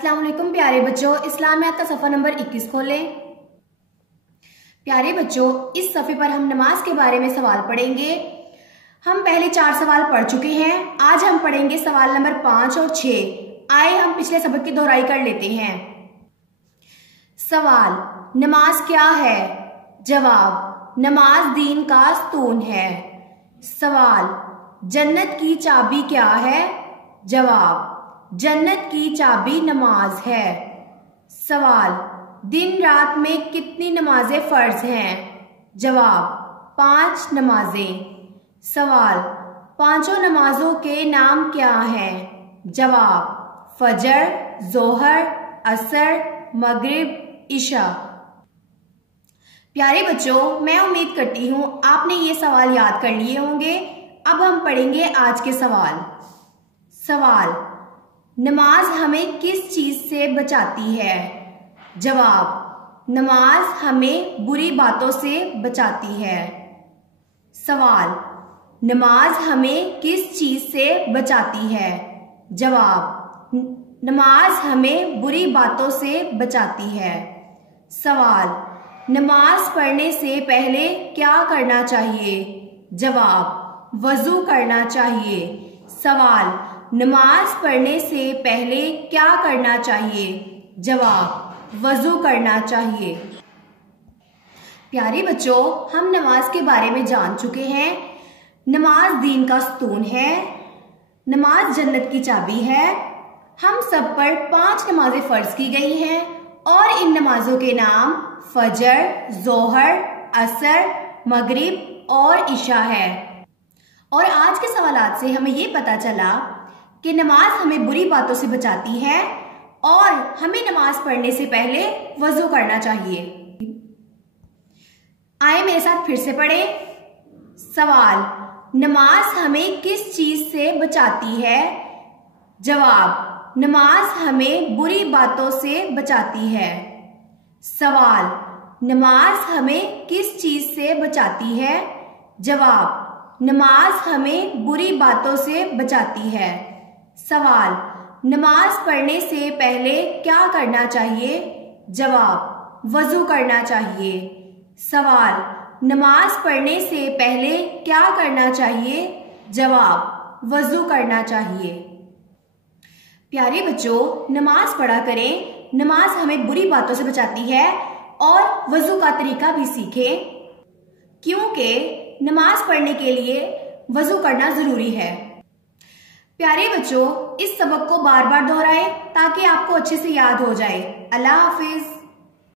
अस्सलाम वालेकुम प्यारे बच्चों, इस्लामियात का सफ़ा नंबर 21 खोलें। प्यारे बच्चों, इस सफ़े पर हम नमाज के बारे में सवाल पढ़ेंगे। हम पहले 4 सवाल पढ़ चुके हैं। आज हम पढ़ेंगे सवाल नंबर 5 और 6। आए हम पिछले सबक की दोहराई कर लेते हैं। सवाल, नमाज क्या है? जवाब, नमाज दीन का स्तून है। सवाल, जन्नत की चाबी क्या है? जवाब, जन्नत की चाबी नमाज है। सवाल, दिन रात में कितनी नमाजें फर्ज हैं? जवाब, 5 नमाजें। सवाल, पांचों नमाजों के नाम क्या हैं? जवाब, फजर, जोहर, असर, मगरिब, इशा। प्यारे बच्चों, मैं उम्मीद करती हूँ आपने ये सवाल याद कर लिए होंगे। अब हम पढ़ेंगे आज के सवाल। सवाल, नमाज हमें किस चीज से बचाती है? जवाब, नमाज हमें बुरी बातों से बचाती है। सवाल, नमाज हमें किस चीज से बचाती है? जवाब, नमाज हमें बुरी बातों से बचाती है। सवाल, नमाज पढ़ने से पहले क्या करना चाहिए? जवाब, वजू करना चाहिए। सवाल, नमाज पढ़ने से पहले क्या करना चाहिए? जवाब, वजू करना चाहिए। प्यारे बच्चों, हम नमाज के बारे में जान चुके हैं। नमाज दीन का स्तून है। नमाज जन्नत की चाबी है। हम सब पर 5 नमाजें फर्ज की गई हैं और इन नमाजों के नाम फजर, जोहर, असर, मगरिब और इशा है। और आज के सवालात से हमें ये पता चला कि नमाज हमें बुरी बातों से बचाती है और हमें नमाज पढ़ने से पहले वजू करना चाहिए। आए मेरे साथ फिर से पढ़ें। सवाल, नमाज हमें किस चीज से बचाती है? जवाब, नमाज हमें बुरी बातों से बचाती है। सवाल, नमाज हमें किस चीज से बचाती है? जवाब, नमाज हमें बुरी बातों से बचाती है। सवाल, नमाज पढ़ने से पहले क्या करना चाहिए? जवाब, वजू करना चाहिए। सवाल, नमाज पढ़ने से पहले क्या करना चाहिए? जवाब, वजू करना चाहिए। प्यारे बच्चों, नमाज पढ़ा करें। नमाज हमें बुरी बातों से बचाती है और वजू का तरीका भी सीखें, क्योंकि नमाज पढ़ने के लिए वजू करना जरूरी है। प्यारे बच्चों, इस सबक को बार बार दोहराएं ताकि आपको अच्छे से याद हो जाए। अल्लाह हाफिज।